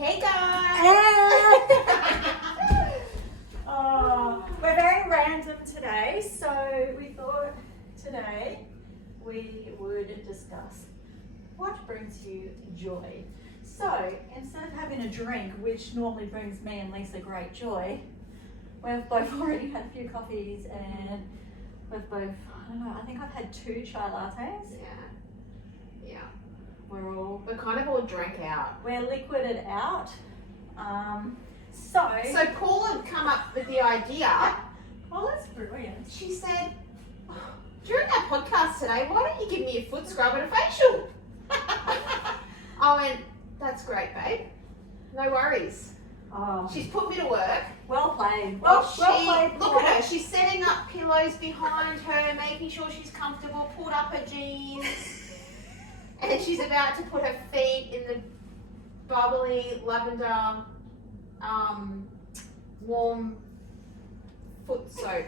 Hey guys! We're very random today, so we thought today we would discuss what brings you joy. So instead of having a drink, which normally brings me and Lisa great joy, we've both already had a few coffees and we've both, I don't know, I think I've had 2 chai lattes. Yeah. We're kind of all drank out. We're liquided out. So Paula come up with the idea. Oh, that's brilliant. She said, during our podcast today, why don't you give me a foot scrub and a facial? I went, that's great, babe. No worries. Oh, She's put me to work. well played. Well played. look at her. She's setting up pillows behind her, making sure she's comfortable, pulled up her jeans. And she's about to put her feet in the bubbly lavender warm foot soak.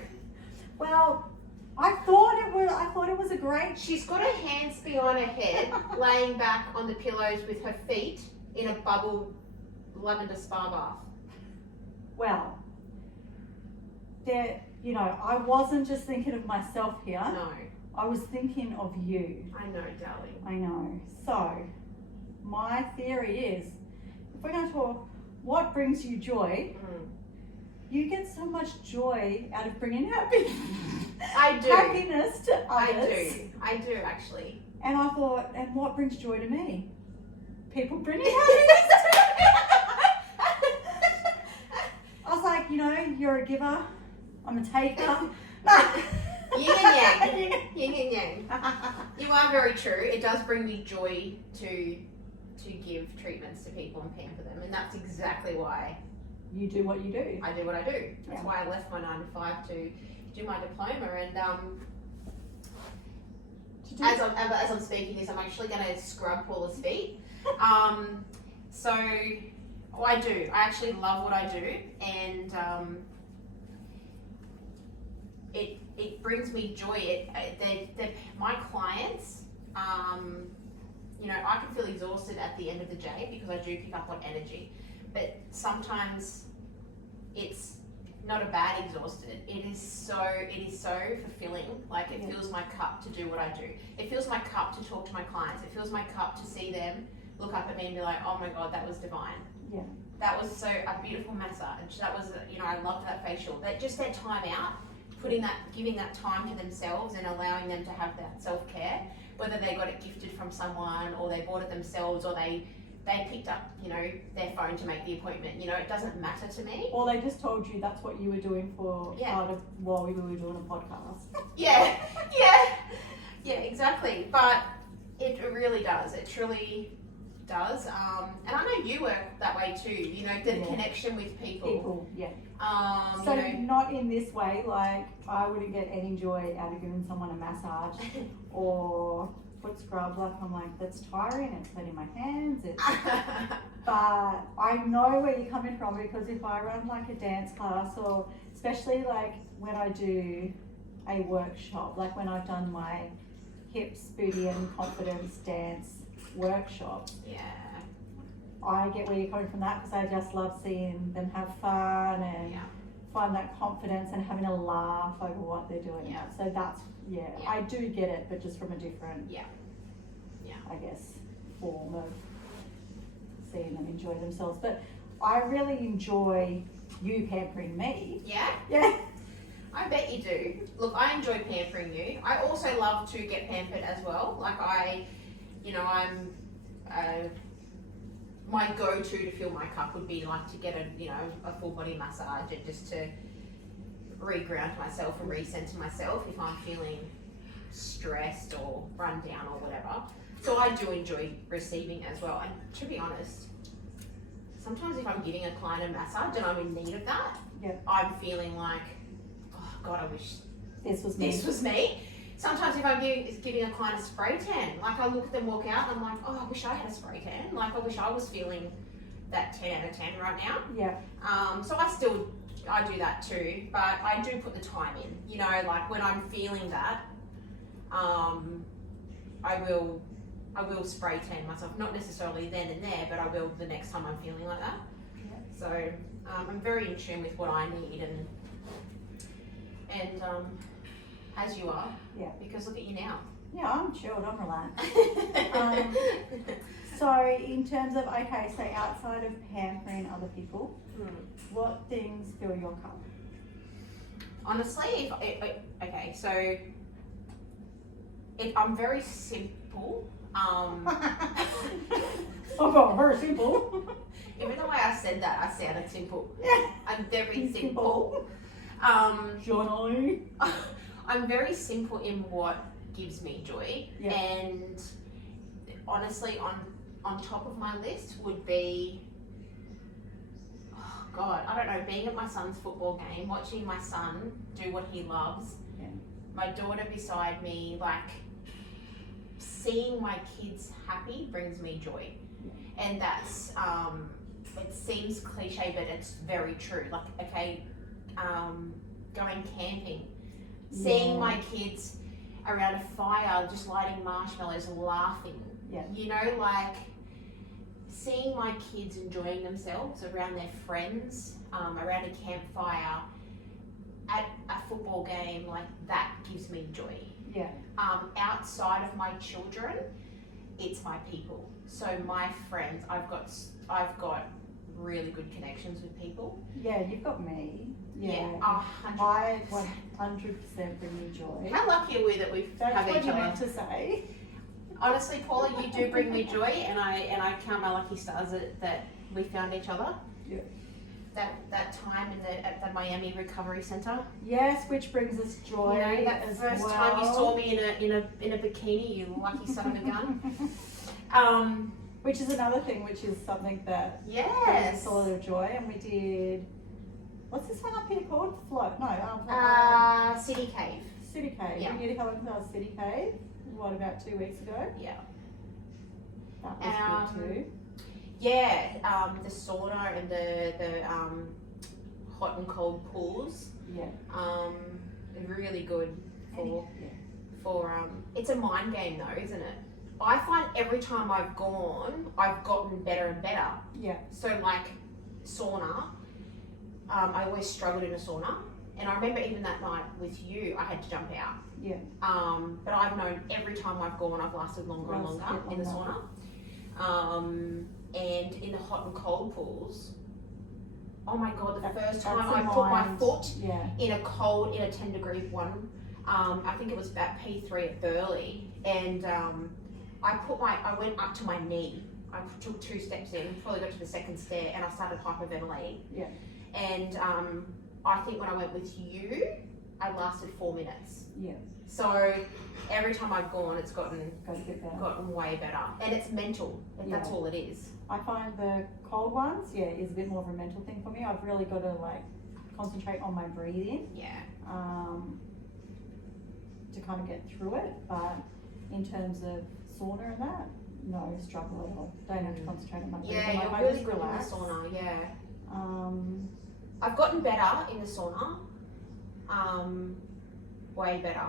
Well, I thought it was a great. She's got her hands behind her head, laying back on the pillows with her feet in a bubble lavender spa bath. Well, I wasn't just thinking of myself here. No, I was thinking of you. I know, darling. I know. So, my theory is, if we're going to talk, what brings you joy? You get so much joy out of bringing I do. happiness to others. I do actually. And I thought, and what brings joy to me? People bringing happiness to me. I was like, you're a giver, I'm a taker. Yin and yang. Yin and yang. You are very true. It does bring me joy to give treatments to people and pamper them, and that's exactly why You do what you do. I do what I do. That's Yeah. why I left my 9 to 5 to do my diploma. And as I'm speaking this, I'm actually going to scrub Paula's feet. So I do. I actually love what I do, and it brings me joy. My clients, I can feel exhausted at the end of the day because I do pick up on energy. But sometimes it's not a bad exhausted. It is so fulfilling. Like it fills my cup to do what I do. It fills my cup to talk to my clients. It fills my cup to see them look up at me and be like, oh my God, that was divine. Yeah. That was a beautiful massage. That was, I loved that facial. That just their time out, giving that time to themselves and allowing them to have that self-care, whether they got it gifted from someone or they bought it themselves or they picked up, their phone to make the appointment. It doesn't matter to me. Or they just told you that's what you were doing for part of while we were doing a podcast. Yeah, exactly. But it really does. It truly does. And I know you work that way too. The connection with people. Yeah. So not in this way. Like I wouldn't get any joy out of giving someone a massage or foot scrub. Like I'm like, that's tiring. It's hurting my hands. But I know where you're coming from, because if I run like a dance class, or especially like when I do a workshop, like when I've done my hips, booty and confidence dance workshop, I get where you're coming from that, because I just love seeing them have fun and find that confidence and having a laugh over what they're doing. So that's I do get it, but just from a different I guess form of seeing them enjoy themselves. But I really enjoy you pampering me. Yeah. I bet you do. Look, I enjoy pampering you. I also love to get pampered as well. Like I'm my go-to to fill my cup would be like to get a full body massage, and just to re-ground myself and recenter myself if I'm feeling stressed or run down or whatever. So I do enjoy receiving as well. And to be honest, sometimes if I'm giving a client a massage and I'm in need of that, I'm feeling like, oh God, I wish this was me. Sometimes if I'm giving a client a spray tan, like I look at them walk out and I'm like, oh, I wish I had a spray tan. Like I wish I was feeling that 10 out of 10 right now. So I do that too, but I do put the time in. Like when I'm feeling that, I will I will spray tan myself, not necessarily then and there, but I will the next time I'm feeling like that. Yeah. So I'm very in tune with what I need, and as you are, Yeah. because look at you now. Yeah, I'm chilled, I'm relaxed. So in terms of, okay, so outside of pampering other people, what things fill your cup? Honestly, okay, so I'm very simple. Oh God, very simple. Even the way I said that, I sounded simple. Yeah. I'm very simple. Journaling. I'm very simple in what gives me joy, Yeah. and honestly, on top of my list would be, oh God, I don't know, being at my son's football game, watching my son do what he loves, Yeah. my daughter beside me, like seeing my kids happy brings me joy. Yeah. And that's it seems cliche, but it's very true. Like, okay, going camping, seeing my kids around a fire, just lighting marshmallows, laughing. Yeah. You know, like seeing my kids enjoying themselves around their friends, around a campfire, at a football game, like that gives me joy. Yeah. Outside of my children, it's my people. So my friends, I've got really good connections with people. Yeah, you've got me. Yeah. 100%. I 100% bring you joy. How lucky are we that we That's have what each you other? meant to say. Honestly, Paula, you do bring me joy, and I count my lucky stars that we found each other. Yeah. That time at the Miami Recovery Center. Yes, which brings us joy. You know, that as first well. time you saw me in a bikini, you lucky son of a gun. Which is another thing, which is something that brings Yes. us a lot of joy. And we did, what's this one up here called? Float? No, City Cave. City Cave. Yeah. We did Helen's City Cave, what, about 2 weeks ago? Yeah. That was good too. Yeah, the sauna and the hot and cold pools. Yeah. Really good for Yeah. it's a mind game though, isn't it? I find every time I've gone, I've gotten better and better. Yeah. So like sauna, I always struggled in a sauna, and I remember even that night with you, I had to jump out. Yeah. But I've known every time I've gone, I've lasted longer and longer in the sauna. And in the hot and cold pools, oh my God, the first time I put my foot in a 10 degree one, I think it was about P3 at Burleigh, and I went up to my knee. I took 2 steps in, probably got to the second stair, and I started hyperventilating. Yeah. And I think when I went with you, I lasted 4 minutes. Yeah. So every time I've gone, it's gotten way better, and it's mental. That's all it is. I find the cold ones, is a bit more of a mental thing for me. I've really got to like concentrate on my breathing. Yeah. To kind of get through it, but in terms of sauna and that, no struggle at all. Don't have to concentrate on my breathing. Yeah, I you're really just good in the relax. sauna. Yeah. I've gotten better in the sauna. Way better,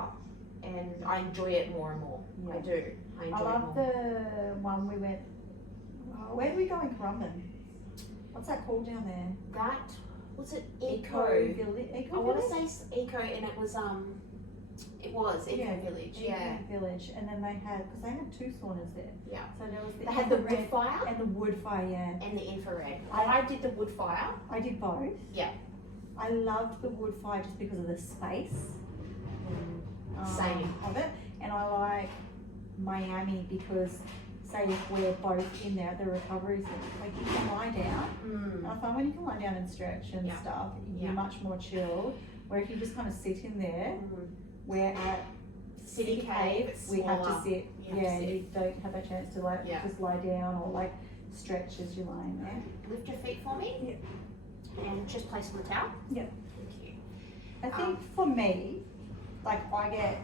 and I enjoy it more and more. Yeah. I do. I enjoy I love it more. the one we went. Where did we go in Currumbin? What's that called down there? That was it. Eco Village. Eco I want to Village? say Eco, and it was Eco Village. Yeah. Eco Village, and then they had two saunas there. Yeah. So there was the They had the infrared wood fire and the wood fire. Yeah. and the infrared. I did the wood fire. I did both. Yeah. I loved the wood fire just because of the space. Same. Of it, and I like Miami because, say, if we're both in there at the recovery center, like you can lie down. And I find when you can lie down and stretch and stuff, you're much more chilled. Where if you just kind of sit in there, where at City Cave, it's we have to smaller. sit. You don't have a chance to Yeah. just lie down or like stretch as you're lying there. Lift your feet for me. And just place on the towel. Yeah. Thank you. I think for me, like I get,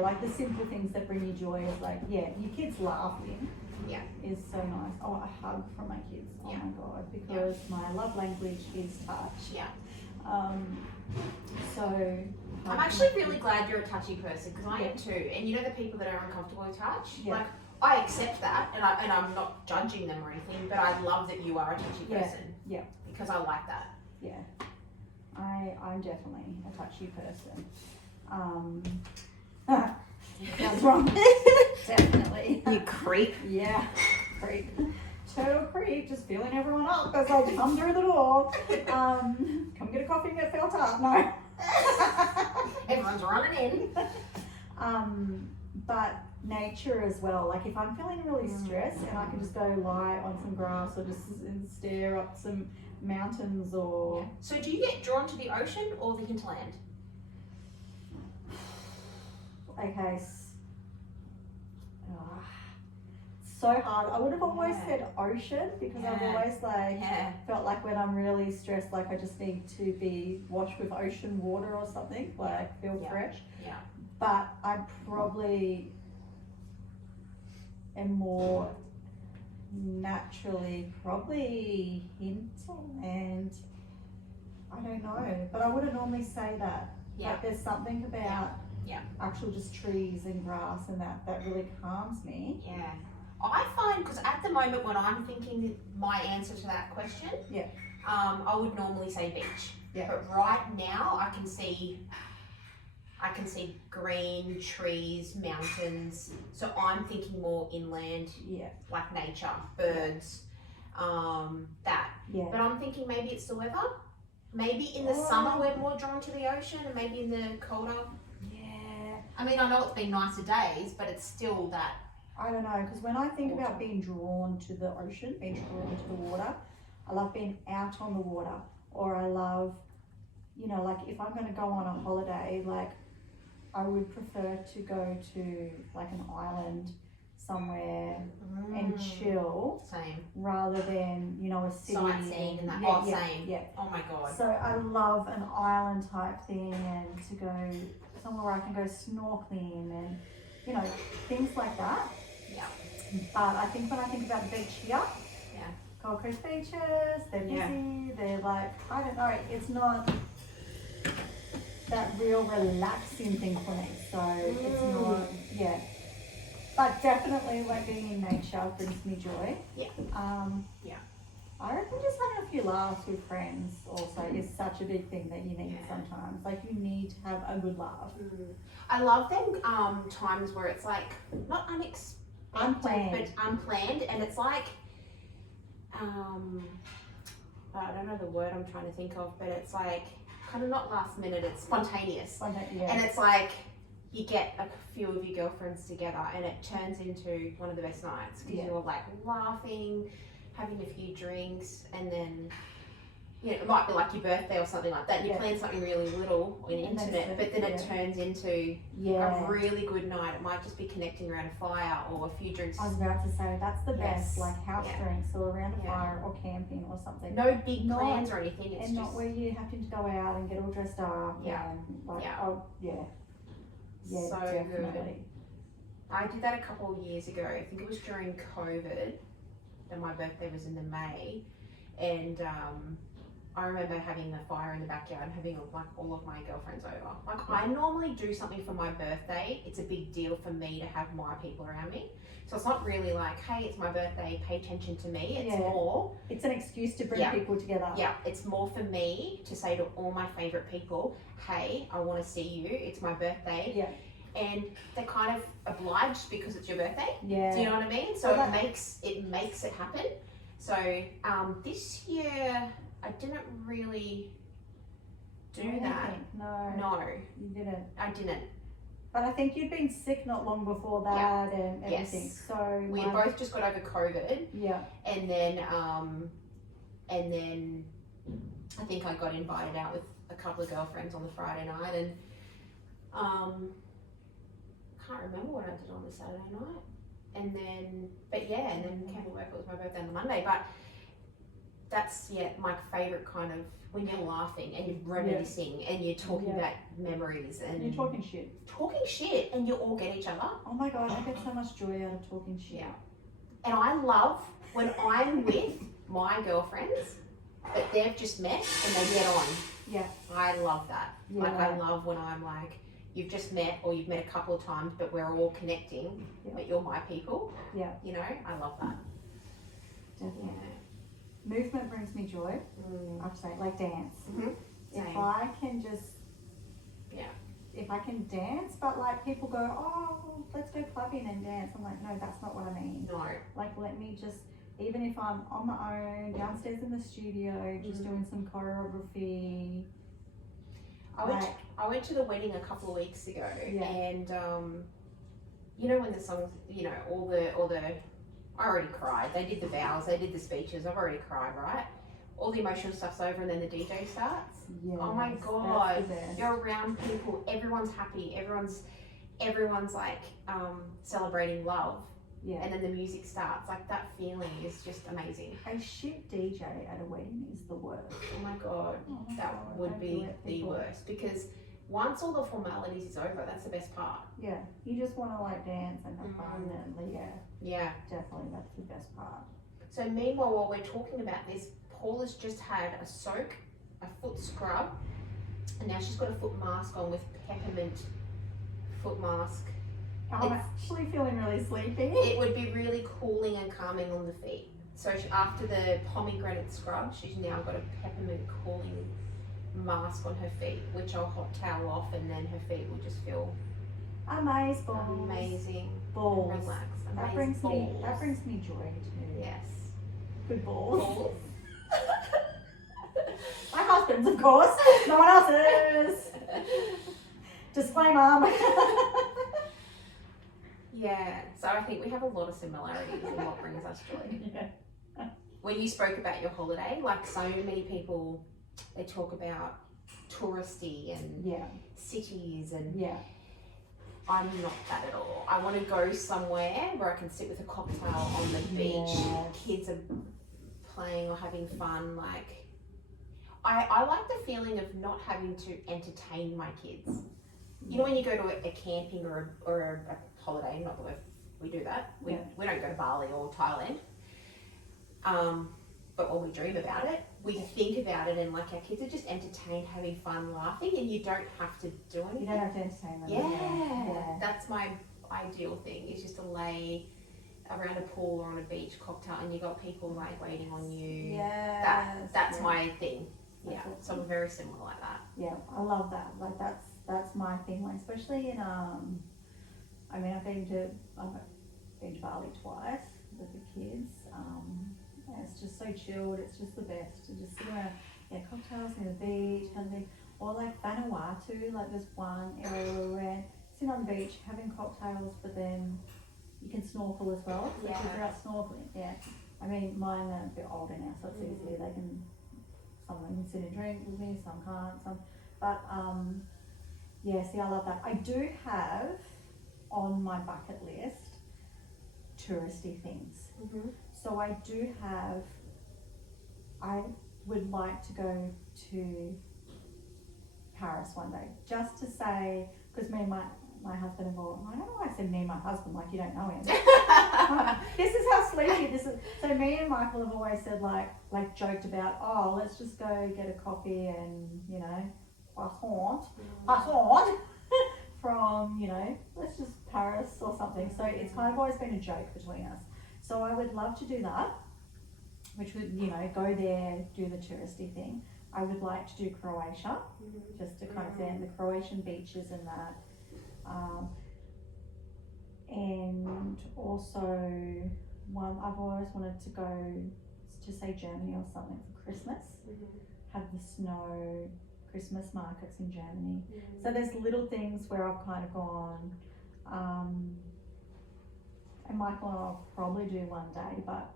like the simple things that bring you joy is like, your kids laughing. Yeah. Is so nice. Oh, a hug from my kids. Oh my God, because my love language is touch. Yeah. So I'm actually really glad you're a touchy person because I am too. And you know the people that are uncomfortable with touch? Yeah. Like, I accept that and I'm not judging them or anything, but I love that you are a touchy person. Yeah. Because I like that. Yeah. I'm definitely a touchy person. That's wrong. Definitely. You creep. Yeah. Creep. Total creep, just filling everyone up as I come through the door. Come get a coffee and get filled up. No. Everyone's running in. But nature as well. Like if I'm feeling really stressed and I can just go lie on some grass or just stare up some mountains or... So do you get drawn to the ocean or the hinterland? Okay. So hard. I would have always said ocean because I've always felt like when I'm really stressed, like I just need to be washed with ocean water or something, like feel fresh. Yeah. But I probably am more naturally probably hinterland. I don't know, but I wouldn't normally say that. Yeah. Like there's something about actual just trees and grass and that really calms me. Yeah. I find, because at the moment when I'm thinking my answer to that question, I would normally say beach. Yeah. But right now I can see green, trees, mountains. So I'm thinking more inland, like nature, birds, that. Yeah. But I'm thinking maybe it's the weather. Maybe in the summer we're more drawn to the ocean, and maybe in the colder. Yeah. I mean, I know it's been nicer days, but it's still that. I don't know, because when I think about being drawn to the ocean, being drawn to the water, I love being out on the water, or I love, you know, like if I'm going to go on a holiday, like I would prefer to go to like an island somewhere and chill, rather than, you know, a city. Sightseeing and that. Same. Yeah. Oh my God. So I love an island type thing, and to go somewhere where I can go snorkeling and, you know, things like that. Yeah. But I think when I think about the beach here, Gold Coast beaches, they're busy, they're like, I don't know, it's not that real relaxing thing for me. So it's not, but definitely like being in nature brings me joy. Yeah. I reckon just having a few laughs with friends also is such a big thing that you need sometimes. Like you need to have a good laugh. I love them times where it's like not unplanned, but unplanned, and it's like I don't know the word I'm trying to think of, but it's like kind of not last minute, it's spontaneous. And it's like you get a few of your girlfriends together and it turns into one of the best nights because you're like laughing, having a few drinks, and then it might be like your birthday or something like that. You plan something really little and intimate, but then it turns into a really good night. It might just be connecting around a fire or a few drinks. I was about to say that's the best, like house drinks or around a fire or camping or something. No big plans or anything. It's and just not where you have to go out and get all dressed up. So definitely. good. I did that a couple of years ago. I think it was during COVID, and my birthday was in the May, and I remember having a fire in the backyard and having like all of my girlfriends over. Like I normally do something for my birthday. It's a big deal for me to have my people around me. So it's not really like, hey, it's my birthday, pay attention to me. It's more, it's an excuse to bring people together. Yeah, it's more for me to say to all my favorite people, hey, I want to see you. It's my birthday. Yeah. And they're kind of obliged because it's your birthday. Yeah. Do you know what I mean? So it makes it happen. So this year I didn't really do that. No. You didn't. I didn't. But I think you'd been sick not long before that and everything. Yes. So we both just got over COVID. Yeah. And then I think I got invited out with a couple of girlfriends on the Friday night, and can't remember what I did on the Saturday night. And then came to work, it was my birthday on the Monday. But that's my favourite kind of when you're laughing and you're reminiscing and you're talking about memories and you're talking shit and you all get each other. Oh my God, I get so much joy out of talking shit. Yeah. And I love when I'm with my girlfriends, but they've just met and they get on. Yeah. I love that. Yeah. Like, I love when I'm like, you've just met or you've met a couple of times, but we're all connecting, but you're my people. Yeah. You know, I love that. Definitely. Yeah. Movement brings me joy. I have to say, like dance. If I can just, if I can dance, but like people go, oh, let's go clubbing and dance. I'm like, no, that's not what I mean. No. Like, let me just, even if I'm on my own, downstairs in the studio, just doing some choreography. I went to the wedding a couple of weeks ago, and you know when the songs, you know, all the I already cried. They did the vows, they did the speeches. I've already cried, right? All the emotional stuff's over, and then the DJ starts. Yes, oh my god! You're around people. Everyone's happy. Everyone's like celebrating love. Yeah. And then the music starts. Like, that feeling is just amazing. A shit DJ at a wedding is the worst. Oh my god, that would be the worst, because once all the formalities is over, that's the best part. Yeah, you just want to like dance and have fun and definitely that's the best part. So meanwhile, while we're talking about this, Paula's just had a soak, a foot scrub, and now she's got a foot mask on with peppermint foot mask. I'm actually feeling really sleepy. It would be really cooling and calming on the feet. So after the pomegranate scrub, she's now got a peppermint cooling mask on her feet, which I'll hot towel off, and then her feet will just feel amazing. Balls. Relax. That brings me joy too. Yes. Good balls. My husband's, of course. No one else's. Disclaimer. Yeah, so I think we have a lot of similarities in what brings us joy. When you spoke about your holiday, like, so many people, they talk about touristy and cities, and I'm not that at all. I want to go somewhere where I can sit with a cocktail on the beach, kids are playing or having fun. Like, I like the feeling of not having to entertain my kids. You know, when you go to a camping or a holiday, not that we do that. We don't go to Bali or Thailand. But when we dream about it, we think about it, and like, our kids are just entertained, having fun, laughing, and you don't have to do anything. You don't have to entertain them. Yeah. That's my ideal thing, is just to lay around a pool or on a beach, cocktail, and you got people like waiting on you. That's my thing. So we're very similar like that. Yeah, I love that. Like, that's my thing. Like, especially in I mean, I've been to Bali twice with the kids. It's just so chilled. It's just the best to just sit around, cocktails near the beach, or like Vanuatu. Like, there's one area where we went, sitting on the beach having cocktails, but then you can snorkel as well. So kids are out snorkeling. Yeah, I mean, mine are a bit older now, so it's easier. Some of them can sit and drink with me, some can't. But see, I love that. I do have on my bucket list touristy things. So I would like to go to Paris one day, just to say, because me and my husband have all, I don't know why I said me and my husband, like, you don't know him. This is how sleepy this is. So me and Michael have always said, like joked about, oh, let's just go get a coffee and, croissant from, let's just Paris or something. So it's kind of always been a joke between us. So I would love to do that, which would, go there, do the touristy thing. I would like to do Croatia, just to kind of see the Croatian beaches and that. And also I've always wanted to go to, say, Germany or something for Christmas. Have the snow Christmas markets in Germany. So there's little things where I've kind of gone, and Michael and I'll probably do one day, but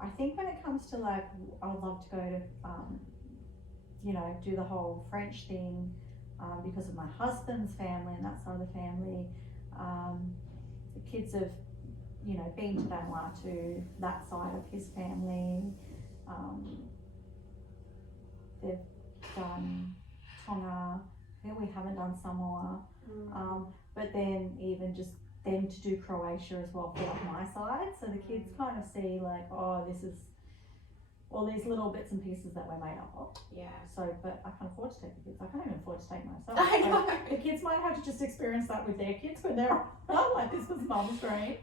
I think when it comes to, like, I would love to go to, do the whole French thing, because of my husband's family and that side of the family. The kids have, been to Vanuatu, that side of his family. They've done Tonga. We haven't done Samoa. But then even just them to do Croatia as well for, like, my side. So the kids kind of see, like, oh, this is all these little bits and pieces that we're made up of. Yeah. So, but I can't afford to take the kids. I can't even afford to take myself. I So know. the kids might have to just experience that with their kids when they're like, this was mum's dream.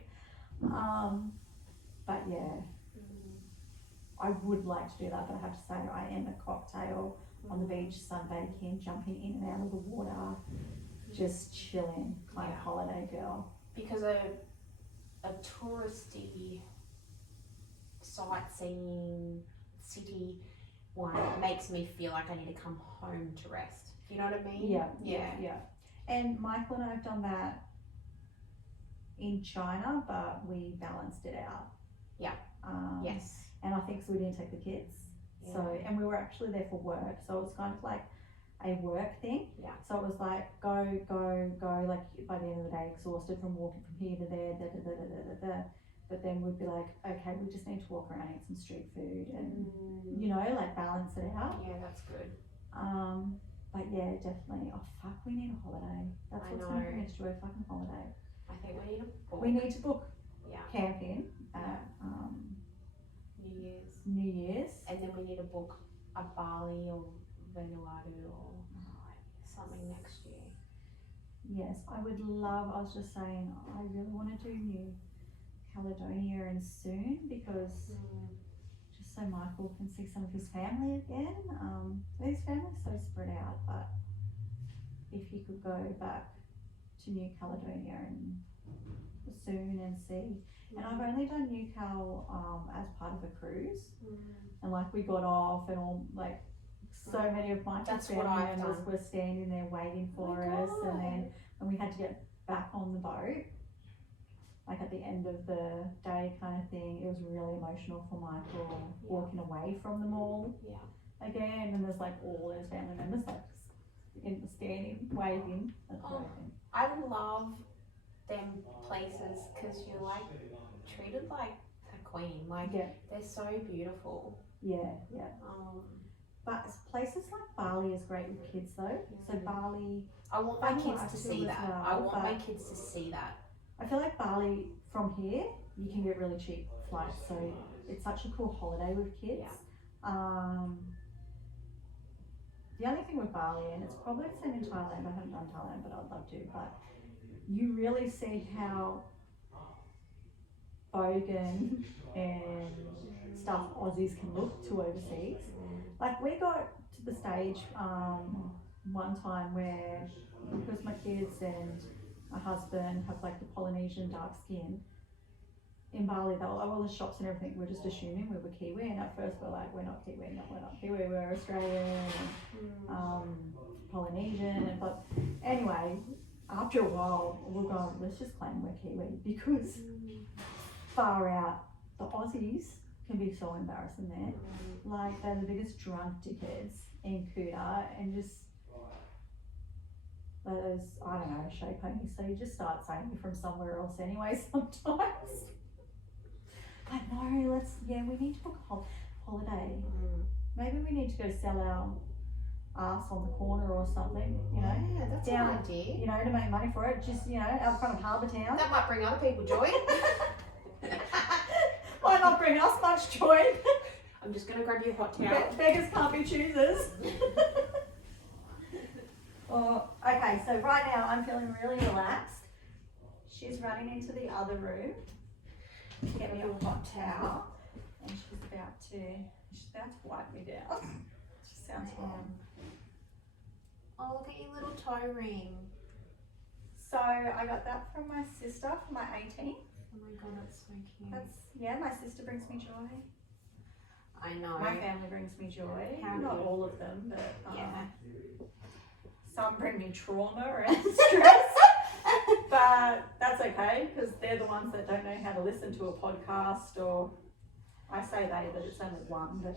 But yeah, I would like to do that, but I have to say I am a cocktail on the beach, sunbaking, jumping in and out of the water, just chilling kind of holiday girl. Because a touristy sightseeing city one makes me feel like I need to come home to rest. You know what I mean? Yeah. And Michael and I have done that in China, but we balanced it out. Yeah. Yes. And I think so we didn't take the kids. Yeah. So, and we were actually there for work, so it was kind of like a work thing. Yeah. So it was like go, like by the end of the day exhausted from walking from here to there, But then we'd be like, okay, we just need to walk around, eat some street food and, you know, like balance it out. Yeah, that's good. But yeah, definitely. Oh fuck, we need a holiday. That's what's going to bring us to a fucking holiday. I think we need a book. We need to book Yeah. camping at New Year's. New Year's. And then we need to book a Bali or Vanuatu or something next year. Yes, I would love, I was just saying, I really want to do New Caledonia and soon because just so Michael can see some of his family again. His family's so spread out, but if he could go back to New Caledonia and soon and see. And I've only done New Cal as part of a cruise, and like we got off and all like so many of my family members were standing there waiting for us, and then when we had to get back on the boat, like at the end of the day kind of thing, it was really emotional for Michael walking away from them all again, and there's like all his family members like standing waving. I love them places because you're like treated like a queen. Like they're so beautiful. But places like Bali is great with kids though. So Bali, I want my kids to see that. I want my kids to see that. I feel like Bali from here you can get really cheap flights, so it's such a cool holiday with kids. The only thing with Bali, and it's probably the same in Thailand, I haven't done Thailand but I'd love to, but you really see how bogan and stuff Aussies can look to overseas. Like we got to the stage one time where, because my kids and my husband have like the Polynesian dark skin, in Bali they were like, all the shops and everything, we're just assuming we were Kiwi, and at first we're like, we're not Kiwi, we're Australian and Polynesian, but anyway, after a while we're going, let's just claim we're Kiwi, because far out, the Aussies can be so embarrassing there. Like they're the biggest drunk dickheads in Kuta, and just those, I don't know, show ponies. So you just start saying you're from somewhere else anyway sometimes. But no, we need to book a holiday. Maybe we need to go sell our ass on the corner or something, you know? Yeah, that's an idea. You know, to make money for it, just, you know, out front of Harbour Town. That might bring other people joy. Might not bring us much joy. I'm just going to grab you a hot towel. Beggars can't be choosers. Okay, so right now I'm feeling really relaxed. She's running into the other room to get me a hot towel, and she's about to wipe me down. It just sounds wrong. Oh, look at your little toe ring. So I got that from my sister for my 18th. Oh my god, that's so cute. My sister brings me joy. I know. My family brings me joy. How Not good. all of them, but Yeah. some bring me trauma and stress. But that's okay, because they're the ones that don't know how to listen to a podcast, or I say they, but it's only one, but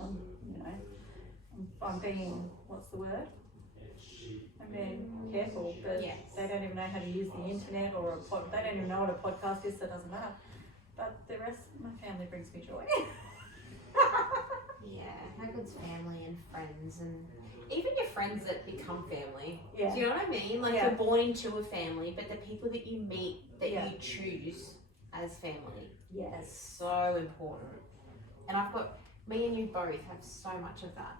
I'm being, what's the word? I'm being careful, but they don't even know how to use the internet or they don't even know what a podcast is, so it doesn't matter. But the rest of my family brings me joy. Yeah, how good's family and friends, and even your friends that become family. Yeah. Do you know what I mean? Like you're born into a family, but the people that you meet that you choose as family is so important. And I've got Me and you both have so much of that,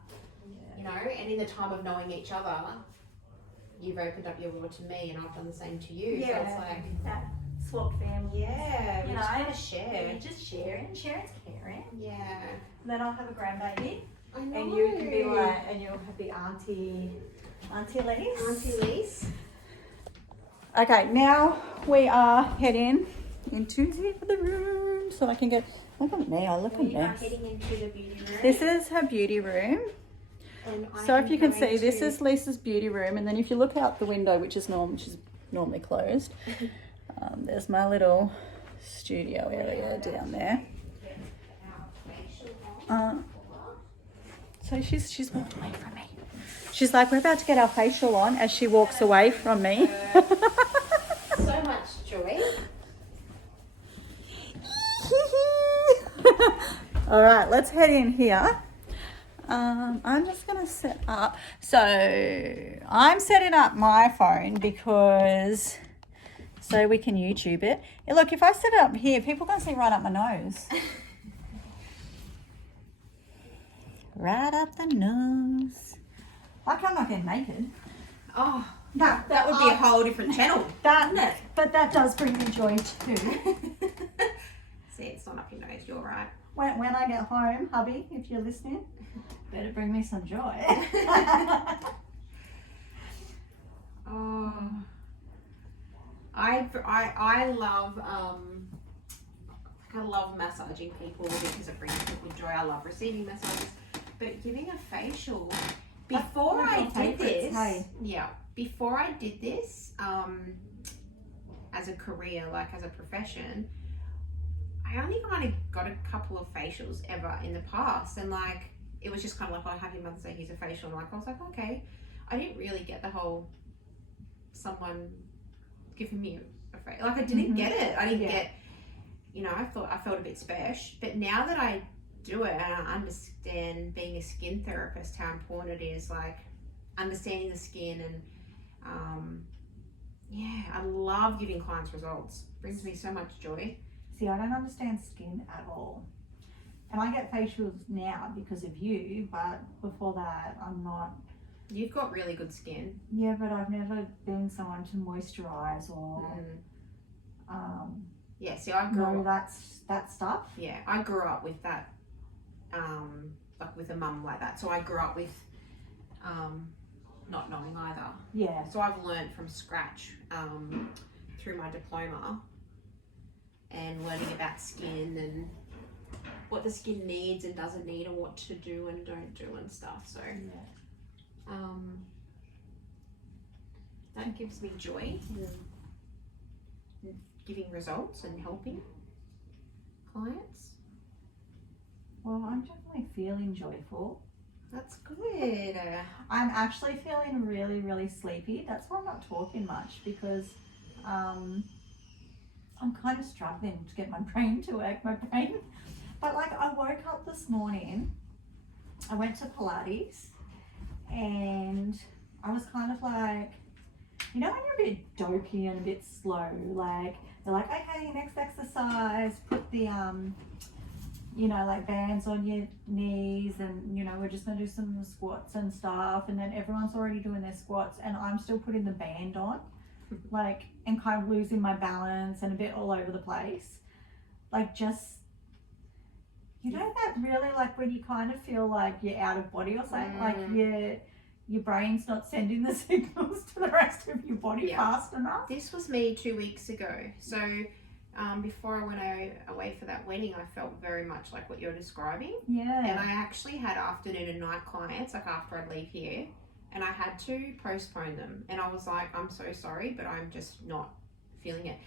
you know, and in the time of knowing each other, you've opened up your world to me and I've done the same to you. Yeah. So it's like that swap family. Yeah, we You just know, kind of share. You're just sharing. Sharing's caring. Yeah. And then I'll have a grandbaby. I know. And you can be like, and you'll have the Auntie Lise. Auntie Lise. Okay, now we are heading into the room so I can get, look at me, I look a We are mess. heading into the beauty room. This is her beauty room. And So if you can see, this is Lisa's beauty room, and then if you look out the window, which is normally closed, there's my little studio area down there. So she's walked away from me. She's like, we're about to get our facial on, as she walks away from me. So much joy. All right, let's head in here. I'm just gonna set up. So I'm setting up my phone because so we can YouTube it. Hey, look, if I set it up here, people can see right up my nose. Right up the nose. Why can't I get naked? Oh, No, that would be a whole different channel. But that does bring me joy too. See, it's not up your nose, you're right. When I get home, hubby, if you're listening, better bring me some joy. Oh, I love I love massaging people because it brings people joy. I love receiving massages, but giving a facial before I did this, before I did this, as a career, like as a profession, I only kind of got a couple of facials ever in the past, and like it was just kind of like, oh, have your mother say here's a facial, and like I was like, okay. I didn't really get the whole someone giving me a face, like I didn't get it. I didn't get, you know, I felt a bit special, but now that I do it and I understand being a skin therapist, how important it is, like understanding the skin, and I love giving clients results. It brings me so much joy. See, I don't understand skin at all. And I get facials now because of you, but before that, I'm not. You've got really good skin. Yeah, but I've never been someone to moisturize or See, I grew up. that stuff. Yeah, I grew up with that, like with a mum like that. So I grew up with not knowing either. Yeah. So I've learned from scratch through my diploma and learning about skin and what the skin needs and doesn't need and what to do and don't do and stuff. So that gives me joy in giving results and helping clients. Well, I'm definitely feeling joyful. That's good. I'm actually feeling really, really sleepy. That's why I'm not talking much, because I'm kind of struggling to get my brain to work. But like, I woke up this morning, I went to Pilates, and I was kind of like, you know when you're a bit dopey and a bit slow, like they're like, okay, next exercise, put the you know, like bands on your knees, and you know, we're just gonna do some squats and stuff, and then everyone's already doing their squats and I'm still putting the band on, like, and kind of losing my balance and a bit all over the place. Like, just, you know, that really, like when you kind of feel like you're out of body or something, like your brain's not sending the signals to the rest of your body fast enough. This was me 2 weeks ago. So before I went away for that wedding, I felt very much like what you're describing. Yeah. And I actually had afternoon and night clients, like after I'd leave here, and I had to postpone them. And I was like, I'm so sorry, but I'm just not feeling it.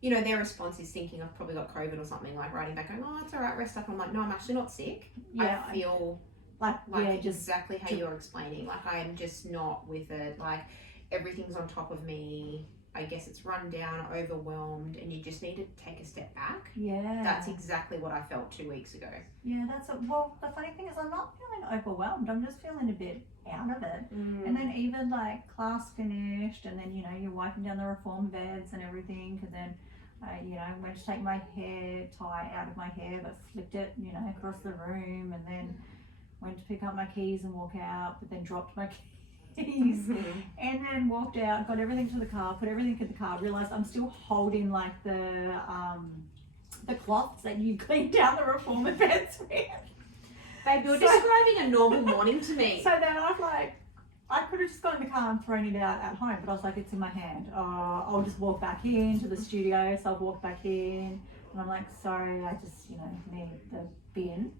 You know, their response is thinking I've probably got COVID or something, like writing back going, oh, it's all right, rest up. I'm like, no, I'm actually not sick. Yeah. I feel like exactly how you're explaining. Like, I am just not with it. Like, everything's on top of me. I guess it's run down, overwhelmed, and you just need to take a step back. Yeah. That's exactly what I felt 2 weeks ago. Yeah, well, the funny thing is I'm not feeling overwhelmed. I'm just feeling a bit out of it. And then even like class finished, and then, you know, you're wiping down the reform beds and everything, and then I, went to take my hair tie out of my hair, but flicked it, across the room, and then went to pick up my keys and walk out, but then dropped my keys, and then walked out, got everything to the car, put everything in the car, realised I'm still holding like the cloths that you cleaned down the reformer beds with. Babe, you're describing a normal morning to me. So then I could have just got in the car and thrown it out at home, but I was like, it's in my hand. I'll just walk back into the studio. So I've walked back in, and I'm like, sorry, I just, need the bin.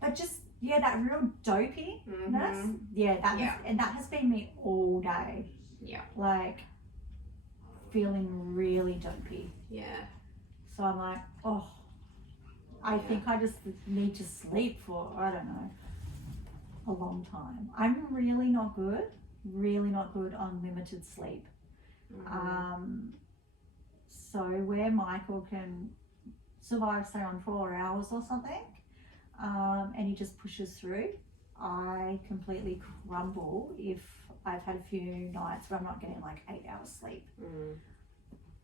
But just, that real dopiness, that has been me all day. Yeah. Like, feeling really dopey. Yeah. So I'm like, I think I just need to sleep for, I don't know, a long time. I'm really not good on limited sleep. So where Michael can survive, say, on 4 hours or something, and he just pushes through, I completely crumble if I've had a few nights where I'm not getting like 8 hours sleep.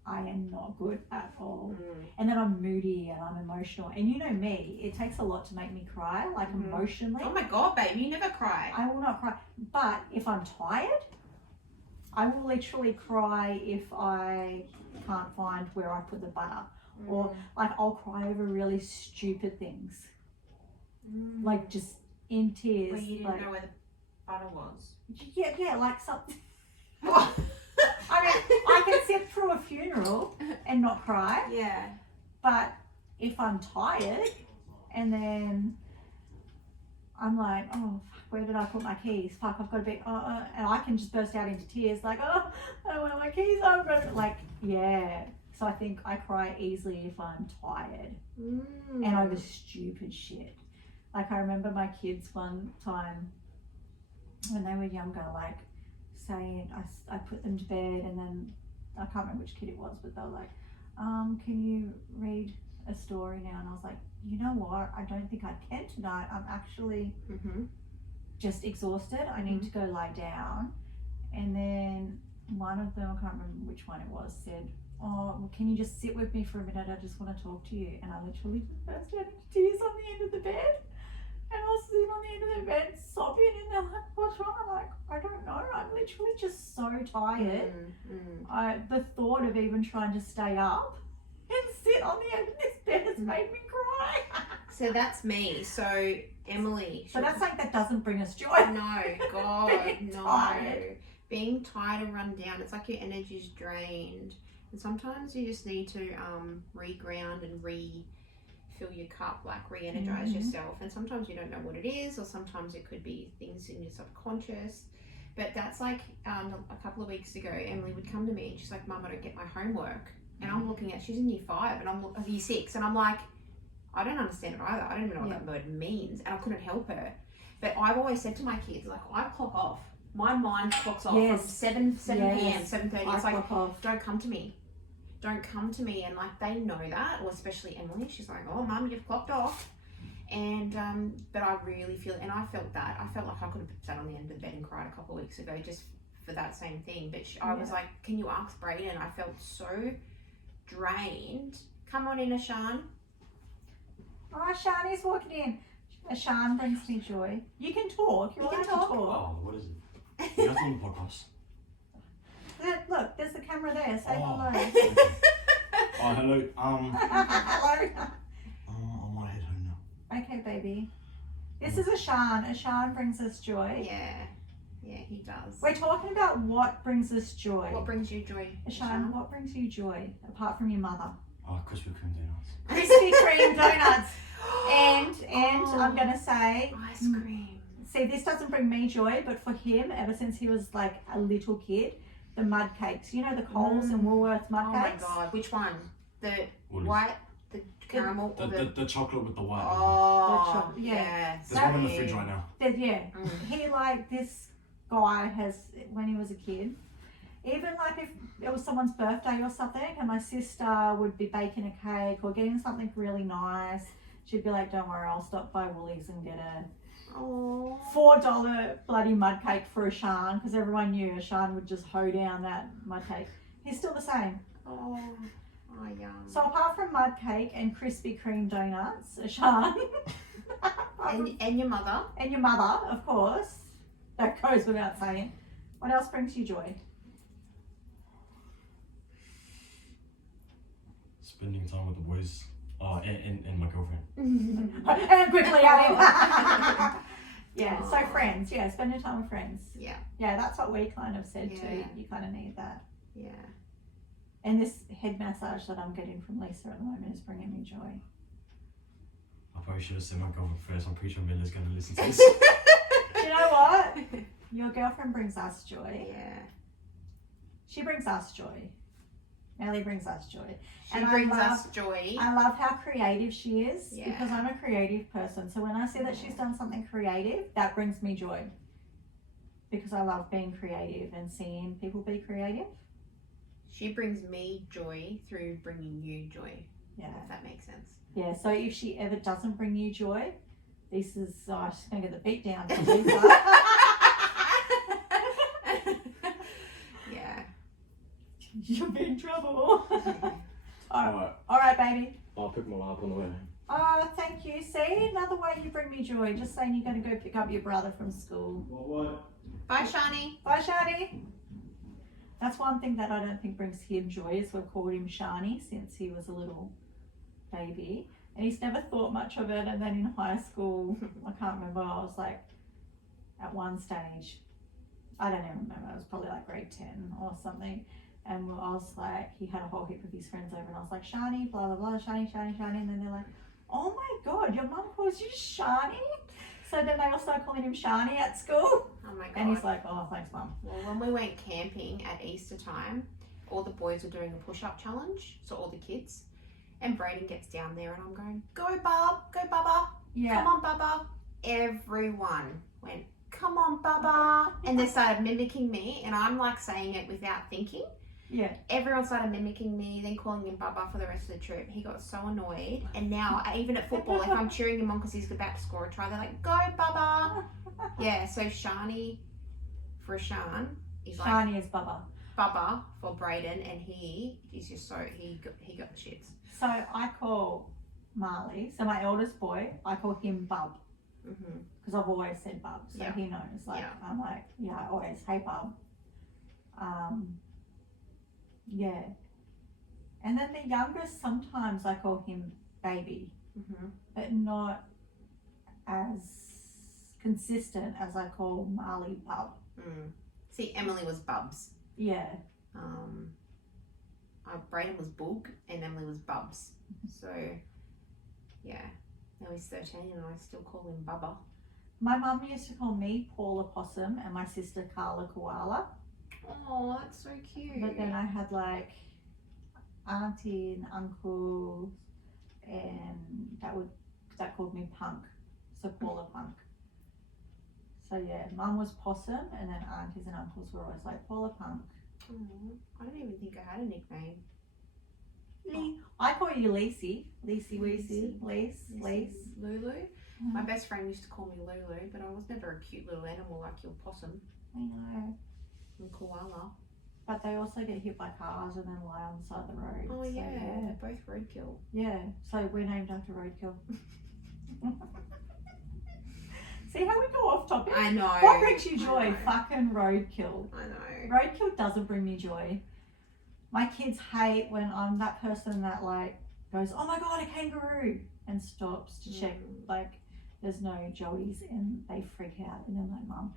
I am not good at all. And then I'm moody and I'm emotional. And you know me, it takes a lot to make me cry, like emotionally. Oh my God, babe, you never cry. I will not cry. But if I'm tired, I will literally cry if I can't find where I put the butter. Or like I'll cry over really stupid things. Like just in tears. Well, you didn't know where the butter was. Yeah, like something. I mean, I can sit through a funeral and not cry. Yeah. But if I'm tired and then I'm like, oh, fuck, where did I put my keys? Fuck, I've got to be, and I can just burst out into tears like, oh, I don't know where my keys are. Like, yeah. So I think I cry easily if I'm tired and over stupid shit. Like I remember my kids one time when they were younger, like, saying I put them to bed, and then I can't remember which kid it was, but they were like, can you read a story now? And I was like, you know what, I don't think I can tonight. I'm actually just exhausted. I need to go lie down. And then one of them, I can't remember which one it was, said, oh, well, can you just sit with me for a minute? I just want to talk to you. And I literally just burst out into tears on the end of the bed. And I was sitting on the end of the bed sobbing, and they're like, what's wrong? I'm like, I don't know. I'm literally just so tired. The thought of even trying to stay up and sit on the end of this bed has made me cry. So that's me. So Emily. So that's like, that doesn't bring us joy. No, God, Being no. tired. Being tired and run down, it's like your energy's drained. And sometimes you just need to reground and fill your cup, like re-energize yourself. And sometimes you don't know what it is, or sometimes it could be things in your subconscious. But that's like a couple of weeks ago, Emily would come to me and she's like, Mum, I don't get my homework. And I'm looking at, she's in year 5 and I'm year 6, and I'm like, I don't understand it either. I don't even know what that word means, and I couldn't help her. But I've always said to my kids, like, I clock off. My mind clocks off from 7 p.m, 7:30. It's like, don't come to me. Don't come to me. And like, they know that, or especially Emily. She's like, oh, Mum, you've clocked off. And but I really feel, and I felt that. I felt like I could have sat on the end of the bed and cried a couple of weeks ago just for that same thing. But I was like, can you ask Brayden? I felt so drained. Come on in, Ashan. Oh, Shani's walking in. Ashan brings me joy. You can talk. You can talk. Oh, what is it? You're on the podcast. Look, there's the camera there. Say hello. Okay. Oh, hello. Hello. I might head home now. Okay, baby. This is Ashan. Ashan brings us joy. Yeah, he does. We're talking about what brings us joy. What brings you joy, Ashan, what brings you joy apart from your mother? Oh, Krispy Kreme donuts. Krispy Kreme donuts. And I'm gonna say ice cream. See, this doesn't bring me joy, but for him, ever since he was like a little kid, the mud cakes. You know the Coles and Woolworths mud cakes? Oh my God, which one? The Woolies. white, the caramel, or The chocolate with the white. Oh, The yeah. There's one in the fridge right now. He like, this guy has, when he was a kid, even like if it was someoe's birthday or something and my sister would be baking a cake or getting something really nice, she'd be like, don't worry, I'll stop by Woolies and get a $4 bloody mud cake for Ashan, because everyone knew Ashan would just hoe down that mud cake. He's still the same. Oh, yum. So apart from mud cake and Krispy Kreme donuts, Sean, and your mother. and your mother, of course, that goes without saying. What else brings you joy? Spending time with the boys. And my girlfriend. And quickly adding. Yeah, so friends. Yeah, spending time with friends. Yeah. Yeah, that's what we kind of said too. Yeah. You kind of need that. Yeah. And this head massage that I'm getting from Lisa at the moment is bringing me joy. I probably should have said my girlfriend first. I'm pretty sure Mila's going to listen to this. Do you know what? Your girlfriend brings us joy. Yeah. She brings us joy. Melly brings us joy. She And brings us joy. I love how creative she is Yeah. because I'm a creative person. So when I see that she's done something creative, that brings me joy. Because I love being creative and seeing people be creative. She brings me joy through bringing you joy. Yeah. If that makes sense. Yeah, so if she ever doesn't bring you joy, this is, she's going to get the beat down from Lisa. Yeah. You'll be in trouble. All right, baby. I'll pick my up on the way home. Oh, thank you. See, another way you bring me joy. Just saying you're going to go pick up your brother from school. What? Bye, Shani. Bye, Shani. That's one thing that I don't think brings him joy is we've called him Shani since he was a little baby. And he's never thought much of it. And then in high school, I can't remember, I was like, at one stage, I don't even remember, it was probably like grade 10 or something. And I was like, he had a whole heap of his friends over and I was like, Shani, blah, blah, blah, Shani, Shani, Shani. And then they're like, oh my God, your mum calls you Shani? So then they all started calling him Shani at school. Oh my God. And he's like, oh, thanks, Mum. Well, when we went camping at Easter time, all the boys were doing a push-up challenge. So all the kids. And Brayden gets down there and I'm going, go Bub, go Bubba. Yeah. Come on, Bubba. Everyone went, come on, Bubba. And they started mimicking me. And I'm like saying it without thinking. Yeah. Everyone started mimicking me, then calling him Bubba for the rest of the trip. He got so annoyed. And now, even at football, if I'm cheering him on because he's about to score a try, they're like, go Bubba. Yeah, so Shani for Shan is like Shani is Bubba. Bubba for Brayden, and he is just so, he got the shits. So I call Marley, so my eldest boy, I call him Bub. Mm-hmm. Because I've always said Bub, so Yeah. he knows. Like, Yeah. I'm like, yeah, I always, hey Bub. Yeah. And then the youngest, sometimes I call him Baby, Mm-hmm. but not as consistent as I call Marley Bub. Mm. See, Emily was Bubs. Yeah. Brayden was Boog, and Emily was Bubs. So, yeah. Now he's 13, and I still call him Bubba. My mum used to call me Paula Possum and my sister Carla Koala. Oh, that's so cute. But then I had like auntie and uncle, and that called me Punk, so Paula Punk. So yeah, mum was Possum, and then aunties and uncles were always like Paula Punk. Oh, I don't even think I had a nickname. I call you Lacey, Lacey Weesey, Lace. Lulu. My best friend used to call me Lulu, but I was never a cute little animal like your possum I know. and koala. But they also get hit by cars and then lie on the side of the road. Oh so, yeah, they're both roadkill. Yeah, so we're named after roadkill. See how we go off topic? I know. What brings you joy? I know. Fucking roadkill. I know. Roadkill doesn't bring me joy. My kids hate when I'm that person that like goes, oh my God, a kangaroo, and stops to check like there's no joeys, and they freak out. And then like,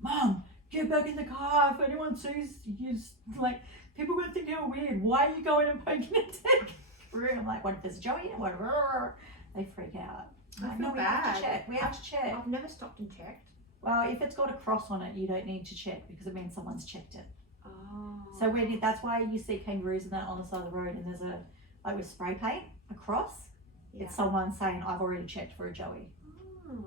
Mum, get back in the car. If anyone sees you, like, people are gonna think you're weird. Why are you going and poking at the kangaroo? I'm like, what if there's a joey? And what? They freak out. I Like, feel no, we bad. have to check. We have to check. I've never stopped and checked. Well, if it's got a cross on it, you don't need to check because it means someone's checked it. Oh. So that's why you see kangaroos and that on the side of the road, and there's a, like with spray paint, a cross. Yeah. It's someone saying, I've already checked for a joey. Oh.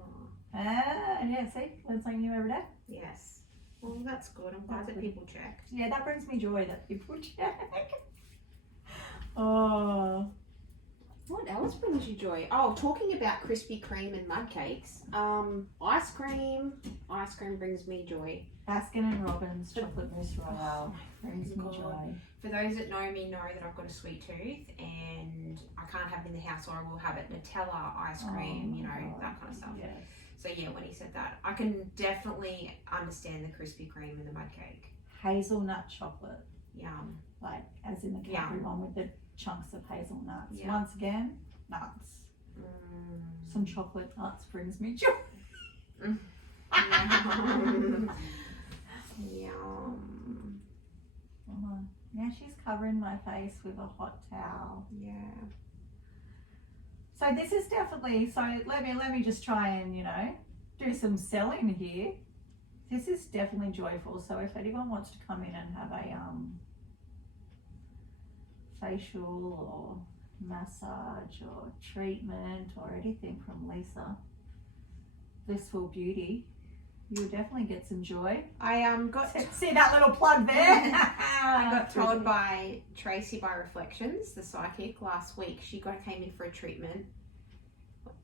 And yeah, see, learn something new every day. Yes. Well, that's good. I'm glad that people checked. Yeah, that brings me joy that people check. Oh. What else brings you joy? Oh, talking about Krispy Kreme and mud cakes. Ice cream. Ice cream brings me joy. Baskin and Robbins chocolate mousse royale brings me God. joy. For those that know me know that I've got a sweet tooth and I can't have it in the house, or I will have it Nutella, ice cream, you know, that kind of stuff. Yes. So yeah, when he said that, I can definitely understand the Krispy Kreme and the mud cake. Hazelnut chocolate, Yum. like as in the Cadbury one with the chunks of hazelnuts. Yeah. Once again, nuts. Some chocolate nuts brings me joy. Yum. Yum. Oh, now she's covering my face with a hot towel. Yeah. So this is definitely, so let me just try and, you know, do some selling here. This is definitely joyful. So if anyone wants to come in and have a facial or massage or treatment or anything from Lisa, Blissful Beauty, you'll definitely get some joy. I got see that little plug there. I got told by Tracy by Reflections, the psychic, last week. She came in for a treatment.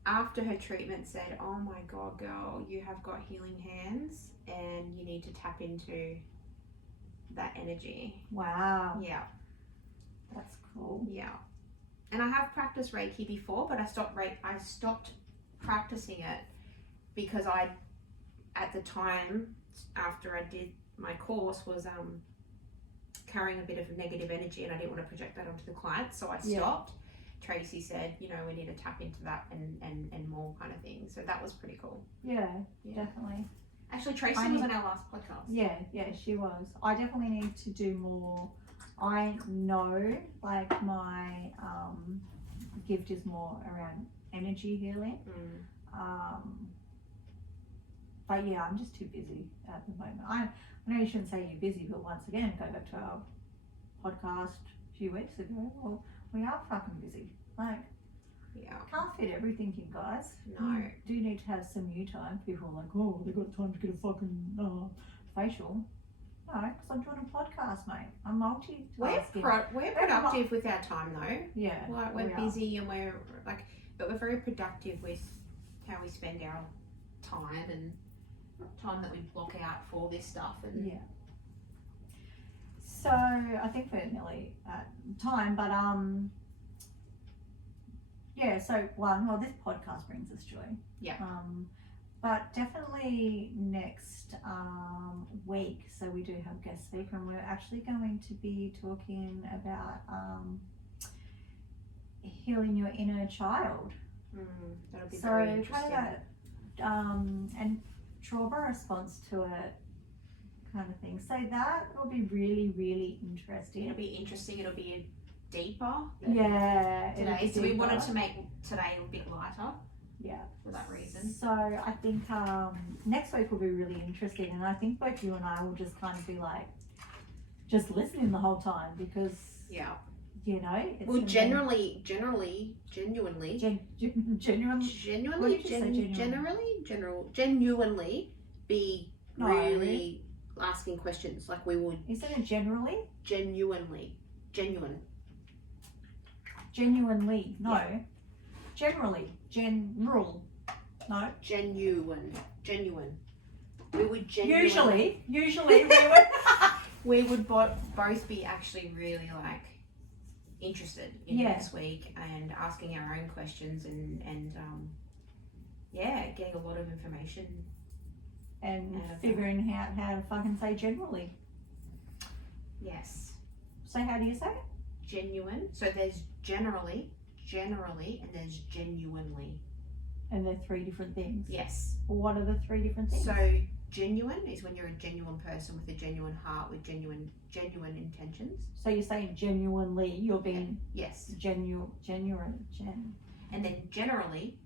After her treatment, said, "Oh my God, girl, you have got healing hands, and you need to tap into that energy." Wow, Yeah, that's cool. yeah. And I have practiced Reiki before, but I stopped practicing it because at the time after I did my course was carrying a bit of negative energy, and I didn't want to project that onto the client, so I stopped. Tracy said, you know, we need to tap into that and more kind of thing. So that was pretty cool. Yeah, definitely. Actually, Tracy was on our last podcast. Yeah, she was. I definitely need to do more. I know, like, my gift is more around energy healing. But yeah, I'm just too busy at the moment. I know you shouldn't say you're busy, but once again, go back to our podcast a few weeks ago. Well, we are fucking busy. Like, can't fit everything in, guys. No. You do need to have some you time. People are like, oh, they got time to get a fucking facial. No, because I'm doing a podcast, mate. I'm multitasking. We're productive with our time, though. Yeah. Like, we're busy and we're like, but we're very productive with how we spend our time and time that we block out for this stuff. And yeah. So I think we're nearly at time, but yeah. So this podcast brings us joy. Yeah. But definitely next week. So we do have a guest speaker, and we're actually going to be talking about healing your inner child. That'll be very interesting. And trauma response to it, kind of thing. So that will be really, really interesting. It'll be interesting. It'll be deeper. Yeah. Today, so we wanted to make today a bit lighter. Yeah. For that reason. So I think next week will be really interesting, and I think both you and I will just kind of be like, just listening the whole time, because you know, it's genuinely be really asking questions, like we would. Isn't it generally? Genuinely. No. Yeah. Generally. General. No. Genuine. We would Usually we would. We would both be actually really like interested in next week and asking our own questions and getting a lot of information and figuring out how to fucking say generally. Yes. So how do you say it? Genuine. So there's generally, and there's genuinely. And they're three different things. Yes. Well, what are the three different things? So genuine is when you're a genuine person with a genuine heart, with genuine intentions. So you're saying genuinely, you're being genuine. And then generally,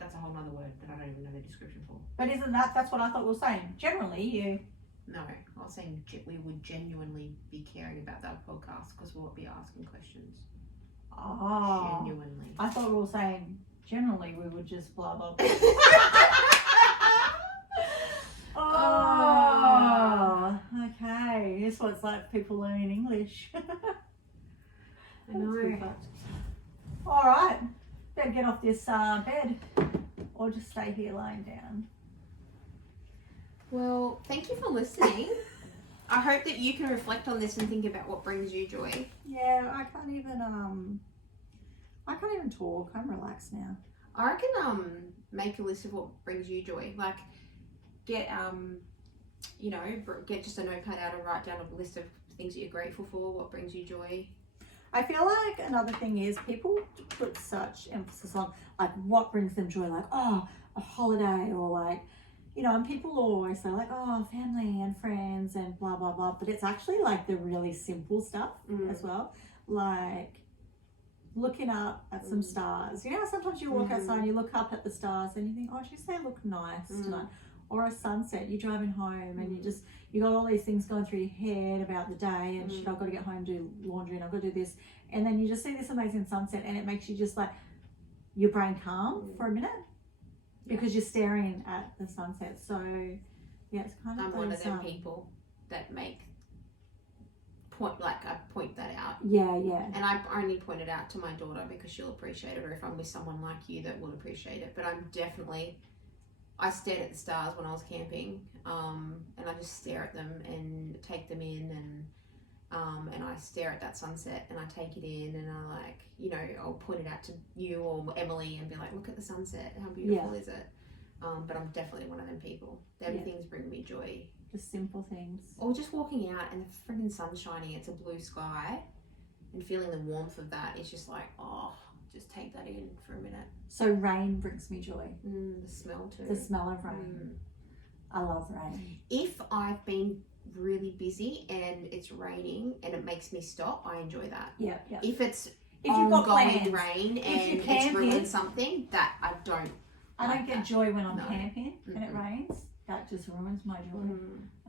that's a whole other word that I don't even know the description for. But isn't that's what I thought we were saying? Generally, you. No, I was saying we would genuinely be caring about that podcast because we'll be asking questions. Oh. Genuinely. I thought we were saying generally we would just blah blah blah. Oh, okay. This was like people learning English. I know. All right. Better get off this bed or just stay here lying down. Well, thank you for listening. I hope that you can reflect on this and think about what brings you joy. Yeah, I can't even talk. I'm relaxed now. I reckon make a list of what brings you joy. Like get get just a notepad out and write down a list of things that you're grateful for, what brings you joy. I feel like another thing is people put such emphasis on like what brings them joy, like, oh, a holiday, or like, you know, and people always say like, oh, family and friends and blah, blah, blah. But it's actually like the really simple stuff as well. Like looking up at some stars. You know, sometimes you walk outside and you look up at the stars and you think, oh, geez, they look nice tonight. Or a sunset, you're driving home and you got all these things going through your head about the day and shit, I've got to get home, do laundry, and I've got to do this. And then you just see this amazing sunset and it makes you just like, your brain calm for a minute because you're staring at the sunset. So, yeah, it's kind of I'm one of them people that point that out. Yeah, yeah. And I only point it out to my daughter because she'll appreciate it, or if I'm with someone like you that will appreciate it. But I stared at the stars when I was camping, and I just stare at them and take them in, and I stare at that sunset and I take it in, and I'll point it out to you or Emily and be like, look at the sunset, how beautiful is it? But I'm definitely one of them people. Them things bring me joy. Just simple things. Or just walking out and the friggin' sun's shining, it's a blue sky, and feeling the warmth of that is just like, oh, just take that in for a minute. So rain brings me joy. The smell too. The smell of rain. I love rain. If I've been really busy and it's raining and it makes me stop, I enjoy that. Yeah, yeah. If you've got ongoing plans, rain if and you're it's camping, ruined something, that I don't. I don't get joy when I'm No. camping and it rains. That just ruins my joy.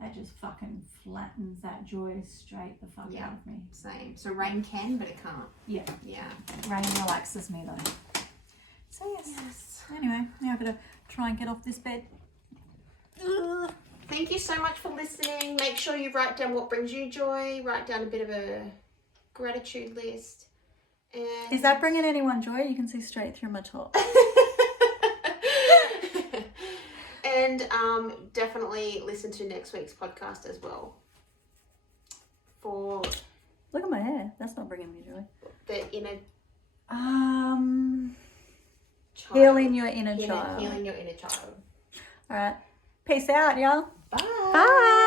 That just fucking flattens that joy straight the fuck out of me. Same. So rain can, but it can't. Yeah. Yeah. Rain relaxes me though. So yes. Anyway, now I've got to try and get off this bed. Ugh. Thank you so much for listening. Make sure you write down what brings you joy. Write down a bit of a gratitude list. And Is that bringing anyone joy? You can see straight through my top. And definitely listen to next week's podcast as well. For Look at my hair. That's not bringing me joy. the inner child. Healing your inner child. Healing your inner child. All right. Peace out, y'all. Bye. Bye.